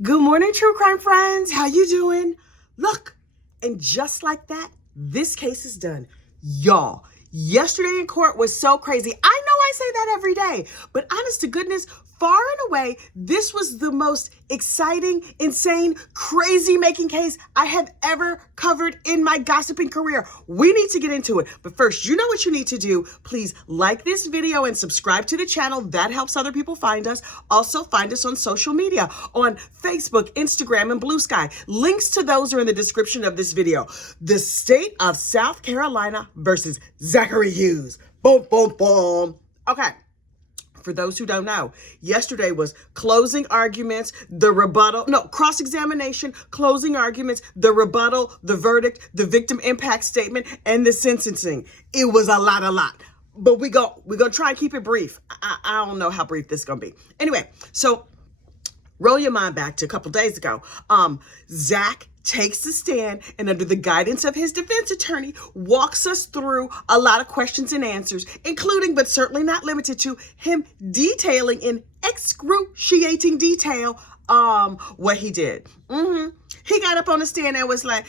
Good morning, true crime friends. How you doing? Look, and just like that, this case is done. Y'all, yesterday in court was so crazy. I know I say that every day, but honest to goodness, far and away, this was the most exciting, insane, crazy-making case I have ever covered in my gossiping career. We need to get into it. But first, you know what you need to do. Please like this video and subscribe to the channel. That helps other people find us. Also, find us on social media, on Facebook, Instagram, and Blue Sky. Links to those are in the description of this video. The state of South Carolina versus Zachary Hughes. Boom, boom, boom. Okay. For those who don't know, yesterday was closing arguments, the rebuttal, no, cross-examination, closing arguments, the rebuttal, the verdict, the victim impact statement, and the sentencing. It was a lot. But we're gonna try and keep it brief. I don't know how brief this is gonna be. Anyway, so roll your mind back to a couple days ago. Zack takes the stand and under the guidance of his defense attorney walks us through a lot of questions and answers, including but certainly not limited to him detailing in excruciating detail what he did. He got up on the stand and was like,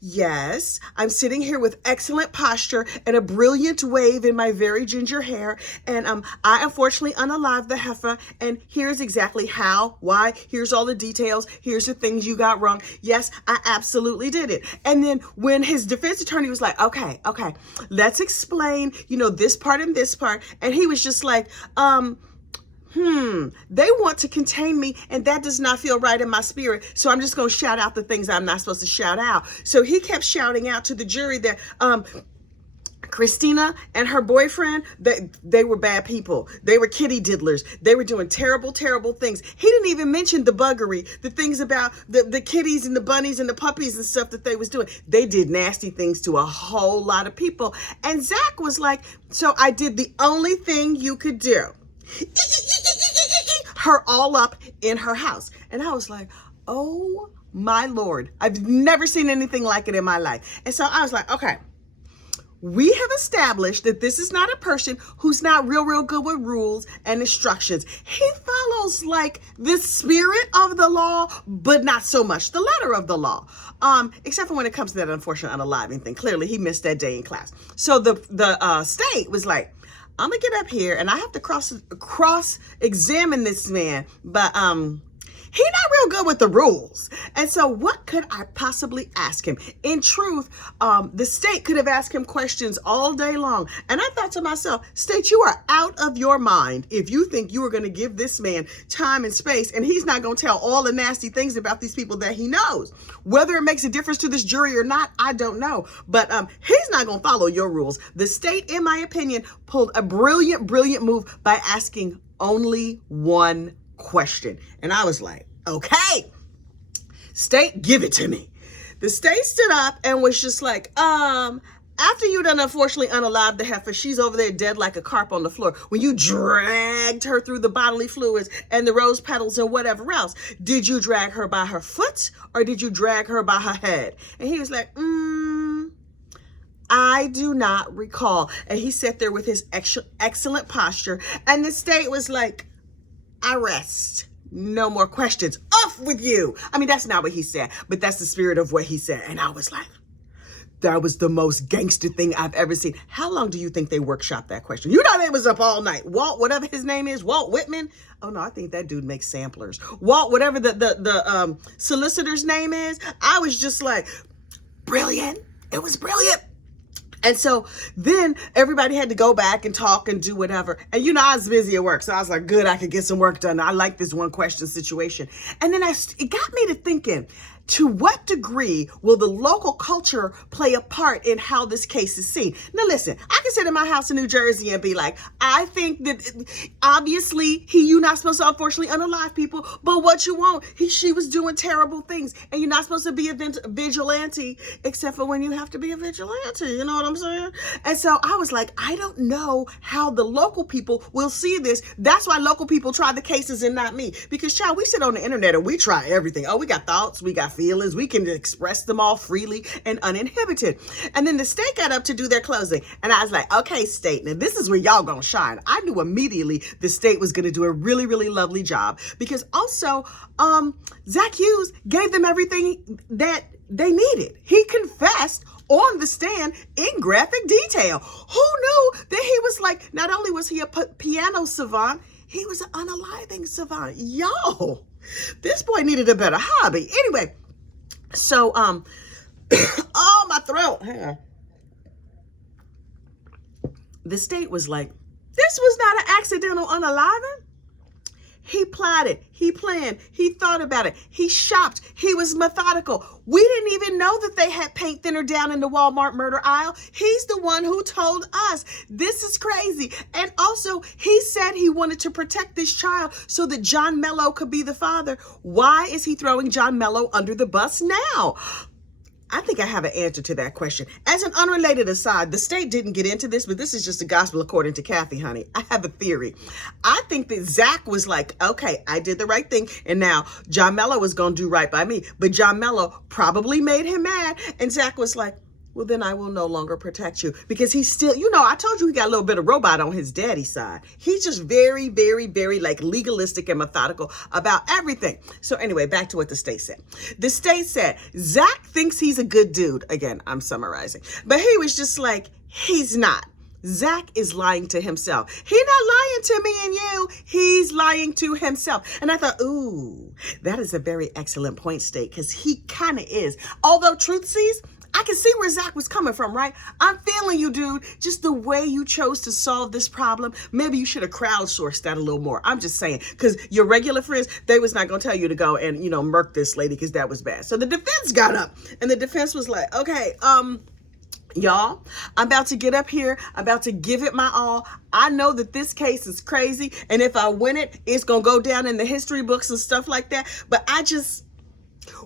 yes, I'm sitting here with excellent posture and a brilliant wave in my very ginger hair. And, I unfortunately unalived the heifer. And here's exactly how, why, here's all the details. Here's the things you got wrong. Yes, I absolutely did it. And then when his defense attorney was like, okay, let's explain, this part and this part. And he was just like, they want to contain me, and that does not feel right in my spirit. So I'm just going to shout out the things I'm not supposed to shout out. So he kept shouting out to the jury that Christina and her boyfriend, they were bad people. They were kitty diddlers. They were doing terrible things. He didn't even mention the buggery, the things about the kitties and the bunnies and the puppies and stuff that they was doing. They did nasty things to a whole lot of people. And Zack was like, so I did the only thing you could do. Her all up in her house. And I was like, oh my Lord, I've never seen anything like it in my life. And so I was like, okay, we have established that this is not a person who's not real good with rules and instructions. He follows like the spirit of the law, but not so much the letter of the law. Except for when it comes to that unfortunate unaliving thing. Clearly he missed that day in class. So the state was like, I'm gonna get up here and I have to cross-examine this man, but he's not real good with the rules. And so what could I possibly ask him? In truth, the state could have asked him questions all day long. And I thought to myself, state, you are out of your mind if you think you are going to give this man time and space and he's not going to tell all the nasty things about these people that he knows. Whether it makes a difference to this jury or not, I don't know. But he's not going to follow your rules. The state, in my opinion, pulled a brilliant move by asking only one question. And I was like, okay, state, give it to me. The state stood up and was just like, after you done unfortunately unalived the heifer, she's over there dead like a carp on the floor. When you dragged her through the bodily fluids and the rose petals and whatever else, did you drag her by her foot or did you drag her by her head? And he was like, I do not recall. And he sat there with his excellent posture. And the state was like, I rest. No more questions. Off with you. I mean, that's not what he said, but that's the spirit of what he said. And I was like, that was the most gangster thing I've ever seen. How long do you think they workshopped that question? You know, they was up all night. Walt, whatever his name is, Walt Whitman. Oh no, I think that dude makes samplers. Walt, whatever the solicitor's name is. I was just like, brilliant. It was brilliant. And so then everybody had to go back and talk and do whatever. And I was busy at work. So I was like, good, I could get some work done. I like this one question situation. And then it got me to thinking, to what degree will the local culture play a part in how this case is seen? Now, listen, I can sit in my house in New Jersey and be like, I think that obviously you're not supposed to unfortunately unalive people, but what you want, she was doing terrible things and you're not supposed to be a vigilante except for when you have to be a vigilante. You know what I'm saying? And so I was like, I don't know how the local people will see this. That's why local people try the cases and not me. Because, child, we sit on the internet and we try everything. Oh, we got thoughts, we got feelings. We can express them all freely and uninhibited. And then the state got up to do their closing. And I was like, okay, state, now this is where y'all gonna shine. I knew immediately the state was gonna do a really, really lovely job, because also Zach Hughes gave them everything that they needed. He confessed on the stand in graphic detail. Who knew that he was like, not only was he a piano savant, he was an unaliving savant. Yo, this boy needed a better hobby. Anyway, so, oh, my throat. Hang on. The state was like, this was not an accidental unaliving. He plotted, he planned, he thought about it, he shopped, he was methodical. We didn't even know that they had paint thinner down in the Walmart murder aisle. He's the one who told us. This is crazy. And also, he said he wanted to protect this child so that John Mello could be the father. Why is he throwing John Mello under the bus now? I think I have an answer to that question. As an unrelated aside, the state didn't get into this, but this is just the gospel according to Kathy, honey. I have a theory. I think that Zack was like, okay, I did the right thing, and now John Mello was going to do right by me. But John Mello probably made him mad, and Zack was like, well, then I will no longer protect you. Because he's still, I told you he got a little bit of robot on his daddy's side. He's just very, very, very like legalistic and methodical about everything. So anyway, back to what the state said. The state said, Zack thinks he's a good dude. Again, I'm summarizing. But he was just like, he's not. Zack is lying to himself. He's not lying to me and you. He's lying to himself. And I thought, ooh, that is a very excellent point, state, because he kind of is. Although truth sees, I can see where Zack was coming from, right? I'm feeling you, dude. Just the way you chose to solve this problem. Maybe you should have crowdsourced that a little more. I'm just saying, because your regular friends, they was not going to tell you to go and, murk this lady, because that was bad. So the defense got up, and the defense was like, okay, y'all, I'm about to get up here. I'm about to give it my all. I know that this case is crazy, and if I win it, it's going to go down in the history books and stuff like that. But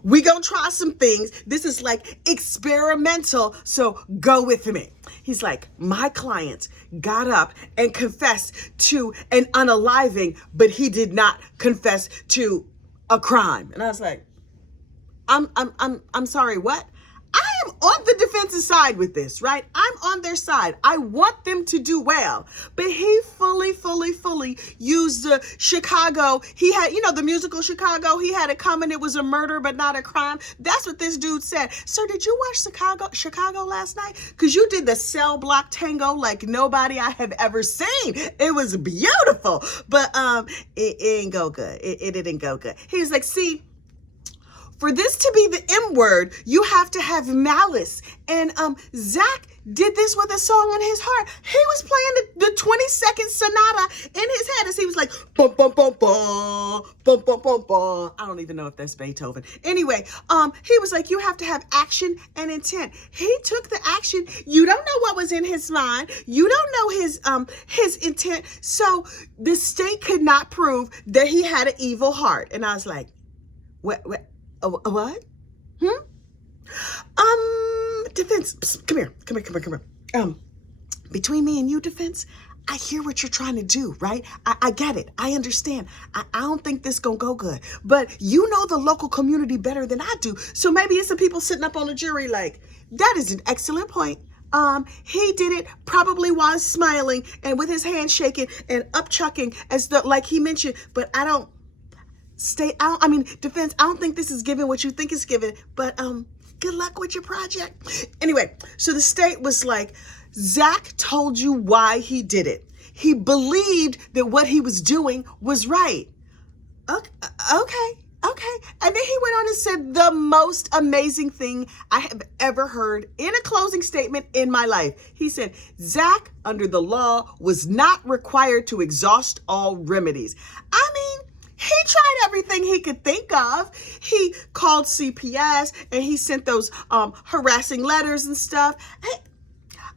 we gonna try some things. This is like experimental, so go with me. He's like, my client got up and confessed to an unaliving, but he did not confess to a crime. And I was like, I'm sorry, what? I am on the defense's side with this, right? I'm on their side. I want them to do well. But he fully used the Chicago. He had, the musical Chicago. He had it coming. It was a murder, but not a crime. That's what this dude said. Sir, did you watch Chicago last night? Because you did the cell block tango like nobody I have ever seen. It was beautiful. But it didn't go good. It didn't go good. He was like, see, for this to be the M word, you have to have malice. And Zack did this with a song in his heart. He was playing the 22nd sonata in his head as he was like, bum, bum, bum, bum, bum, bum, bum, bum. I don't even know if that's Beethoven. Anyway, he was like, you have to have action and intent. He took the action. You don't know what was in his mind. You don't know his intent. So the state could not prove that he had an evil heart. And I was like, what? What? Defense, psst, come here. Between me and you, defense, I hear what you're trying to do, right? I get it. I understand. I don't think this gonna go good. But you know the local community better than I do. So maybe it's some people sitting up on the jury like, that is an excellent point. He did it probably while smiling and with his hand shaking and upchucking as though, like he mentioned, but I don't. Defense, I don't think this is given what you think it's given, but good luck with your project. Anyway, so the state was like, Zack told you why he did it. He believed that what he was doing was right. Okay. And then he went on and said the most amazing thing I have ever heard in a closing statement in my life. He said, Zack, under the law, was not required to exhaust all remedies. He tried everything he could think of. He called CPS and he sent those harassing letters and stuff.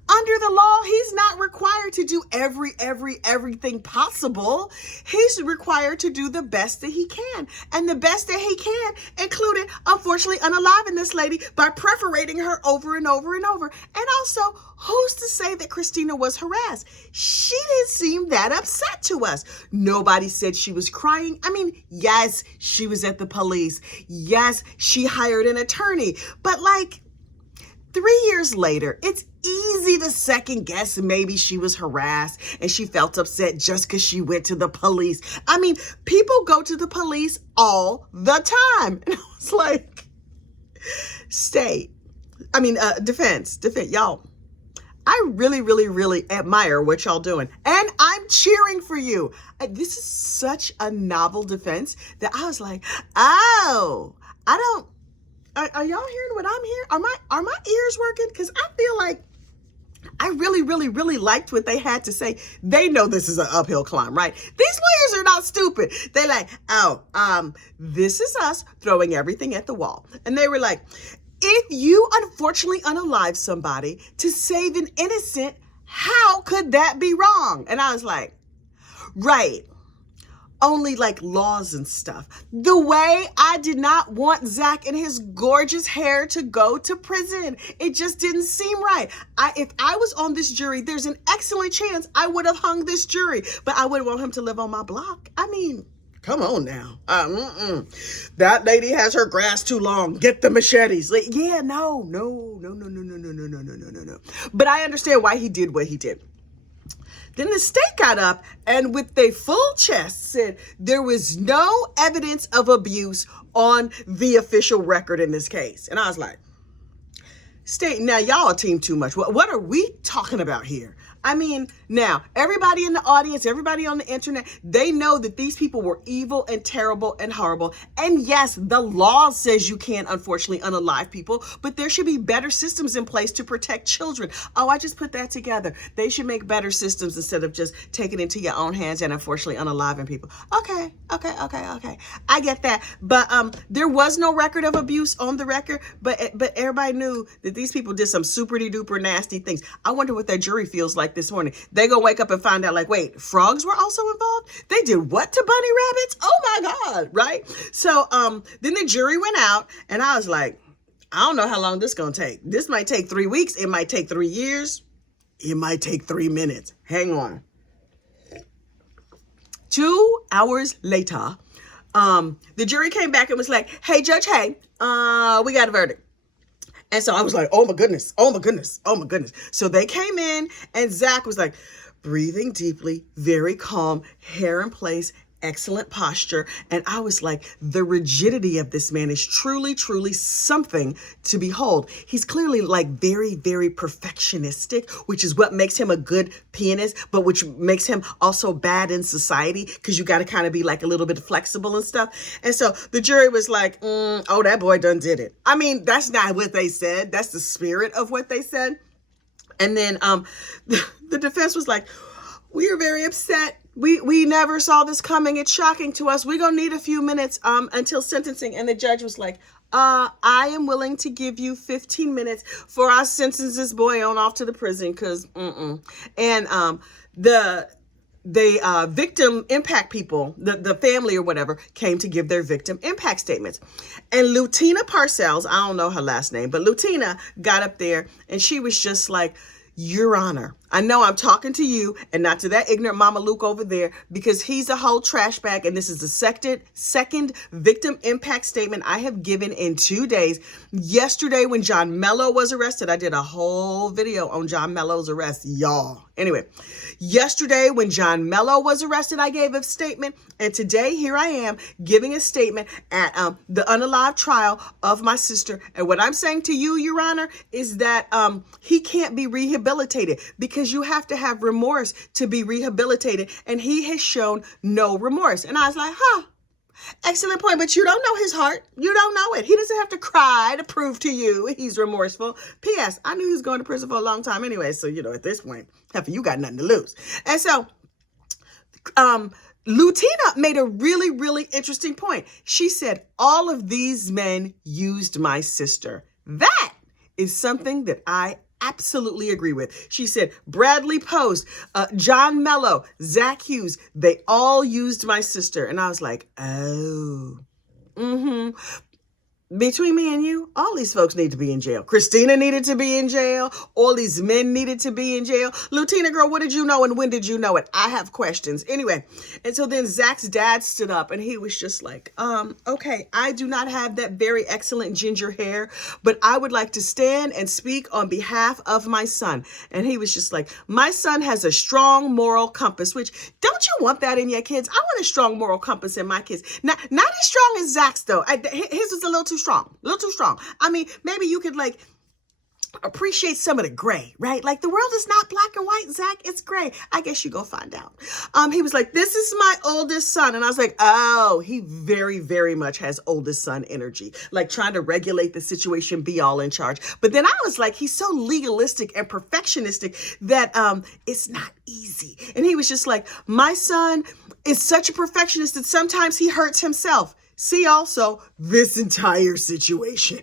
Under the law, he's not required to do everything possible. He's required to do the best that he can. And the best that he can included, unfortunately, unaliving this lady by perforating her over and over and over. And also, who's to say that Christina was harassed? She didn't seem that upset to us. Nobody said she was crying. I mean, yes, she was at the police. Yes, she hired an attorney. But like, 3 years later, it's easy to second guess maybe she was harassed and she felt upset just because she went to the police. I mean, people go to the police all the time. And I was like, defense, y'all. I really admire what y'all doing. And I'm cheering for you. This is such a novel defense that I was like, oh, are y'all hearing what I'm hearing? Are my ears working? Because I feel like I really liked what they had to say. They know this is an uphill climb, right? These lawyers are not stupid. They're like, this is us throwing everything at the wall. And they were like, if you unfortunately unalive somebody to save an innocent, how could that be wrong? And I was like, right. Only like laws and stuff. The way I did not want Zack and his gorgeous hair to go to prison. It just didn't seem right. If I was on this jury, there's an excellent chance I would have hung this jury, but I wouldn't want him to live on my block. I mean, come on now. That lady has her grass too long. Get the machetes. Like, yeah, no. But I understand why he did what he did. Then the state got up and with their full chest said there was no evidence of abuse on the official record in this case. And I was like, state, now y'all are team too much. What are we talking about here? I mean, now, everybody in the audience, everybody on the internet, they know that these people were evil and terrible and horrible. And yes, the law says you can't, unfortunately, unalive people, but there should be better systems in place to protect children. Oh, I just put that together. They should make better systems instead of just taking it into your own hands and, unfortunately, unaliving people. Okay. I get that. But there was no record of abuse on the record, but everybody knew that these people did some super-duper nasty things. I wonder what that jury feels like this morning. They gonna wake up and find out like, wait, frogs were also involved? They did what to bunny rabbits? Oh my God, right? So then the jury went out and I was like, I don't know how long this gonna take. This might take 3 weeks. It might take 3 years. It might take 3 minutes. Hang on. 2 hours later, the jury came back and was like, hey, Judge, we got a verdict. And so I was like, oh my goodness. So they came in and Zack was like breathing deeply, very calm, hair in place, excellent posture. And I was like, the rigidity of this man is truly something to behold. He's clearly like very perfectionistic, which is what makes him a good pianist, but which makes him also bad in society because you got to kind of be like a little bit flexible and stuff. And so the jury was like, oh, that boy done did it. I mean, that's not what they said. That's the spirit of what they said. And then the defense was like, we are very upset. We never saw this coming. It's shocking to us. We're going to need a few minutes until sentencing. And the judge was like, I am willing to give you 15 minutes for our sentence this boy on off to the prison because, And the victim impact people, the family or whatever, came to give their victim impact statements. And Lutina Parcells, I don't know her last name, but Lutina got up there and she was just like, Your Honor, I know I'm talking to you and not to that ignorant Mama Luke over there because he's a whole trash bag. And this is the second victim impact statement I have given in 2 days. Yesterday, when John Mello was arrested, I did a whole video on John Mello's arrest, y'all. Anyway, yesterday when John Mello was arrested, I gave a statement. And today, here I am giving a statement at the unalived trial of my sister. And what I'm saying to you, Your Honor, is that he can't be rehabilitated because you have to have remorse to be rehabilitated. And he has shown no remorse. And I was like, excellent point. But you don't know his heart. You don't know it. He doesn't have to cry to prove to you he's remorseful. P.S. I knew he was going to prison for a long time anyway. So, at this point, you got nothing to lose. And so, Lutina made a really interesting point. She said, all of these men used my sister. That is something that I absolutely agree with. She said, Bradley Post, John Mello, Zach Hughes, they all used my sister. And I was like, oh, between me and you, all these folks need to be in jail. Christina needed to be in jail. All these men needed to be in jail. Lutina girl, what did you know and when did you know it? I have questions. Anyway, and so then Zach's dad stood up and he was just like, okay, I do not have that very excellent ginger hair, but I would like to stand and speak on behalf of my son. And he was just like, my son has a strong moral compass, which don't you want that in your kids? I want a strong moral compass in my kids. Not as strong as Zach's though. His was a little too strong. I mean, maybe you could like appreciate some of the gray, right? Like the world is not black and white, Zach, it's gray. I guess you go find out. He was like, this is my oldest son. And I was like, oh, he very, very much has oldest son energy, like trying to regulate the situation, be all in charge. But then I was like, he's so legalistic and perfectionistic that it's not easy. And he was just like, my son is such a perfectionist that sometimes he hurts himself. See also this entire situation.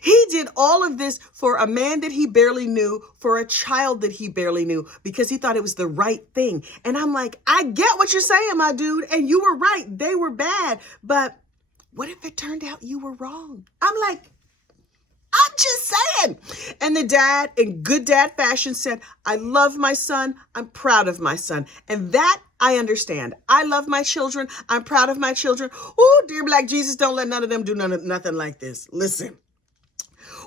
He did all of this for a man that he barely knew, for a child that he barely knew, because he thought it was the right thing. And I'm like, I get what you're saying, my dude. And you were right. They were bad. But what if it turned out you were wrong? I'm like, I'm just saying. And the dad, in good dad fashion, said, I love my son. I'm proud of my son. And that I understand. I love my children. I'm proud of my children. Oh, dear Black Jesus, don't let none of them do nothing like this. Listen.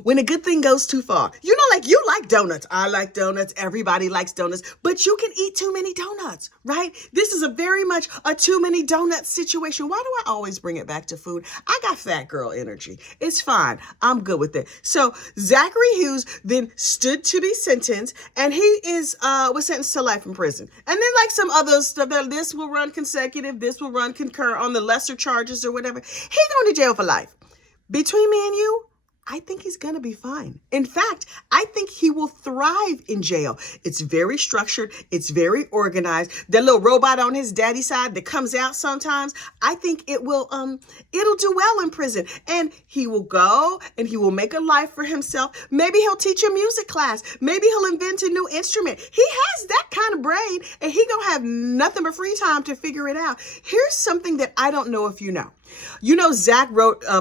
When a good thing goes too far, you know, like you like donuts. I like donuts. Everybody likes donuts, but you can eat too many donuts, right? This is a very much a too many donuts situation. Why do I always bring it back to food? I got fat girl energy. It's fine. I'm good with it. So Zachary Hughes then stood to be sentenced, and he was sentenced to life in prison. And then like some other stuff, that this will run consecutive, this will run concurrent on the lesser charges or whatever. He going to jail for life. Between me and you, I think he's going to be fine. In fact, I think he will thrive in jail. It's very structured. It's very organized. That little robot on his daddy side that comes out sometimes, I think it'll do well in prison. And he will go and he will make a life for himself. Maybe he'll teach a music class. Maybe he'll invent a new instrument. He has that kind of brain and he gonna have nothing but free time to figure it out. Here's something that I don't know if you know. You know, Zack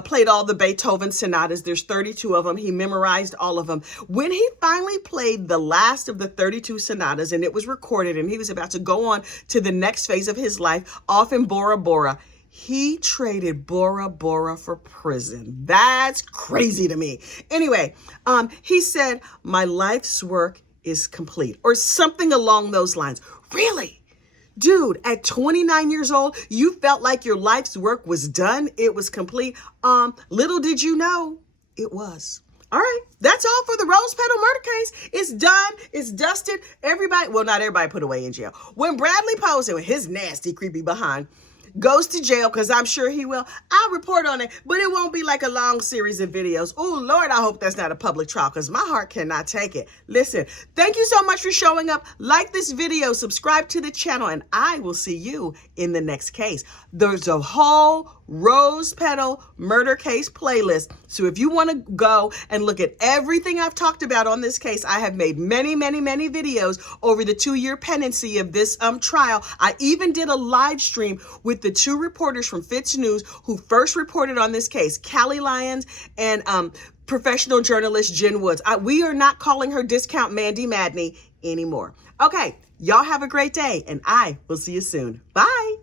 played all the Beethoven sonatas. There's 32 of them. He memorized all of them. When he finally played the last of the 32 sonatas and it was recorded and he was about to go on to the next phase of his life off in Bora Bora, he traded Bora Bora for prison. That's crazy to me. Anyway, he said, my life's work is complete, or something along those lines. Really? Dude, at 29 years old, you felt like your life's work was done. It was complete. Little did you know, it was. All right, that's all for the Rose Petal murder case. It's done. It's dusted. Everybody, well, not everybody put away in jail. When Bradley Post, with his nasty, creepy behind, goes to jail, because I'm sure he will, I'll report on it, but it won't be like a long series of videos. Oh, Lord, I hope that's not a public trial, because my heart cannot take it. Listen, thank you so much for showing up. Like this video, subscribe to the channel, and I will see you in the next case. There's a whole Rose Petal murder case playlist. So if you want to go and look at everything I've talked about on this case, I have made many, many, many videos over the 2-year pendency of this trial. I even did a live stream with the 2 reporters from Fitz News who first reported on this case, Callie Lyons and professional journalist Jen Woods. We are not calling her Discount Mandy Madney anymore. Okay, y'all have a great day, and I will see you soon. Bye.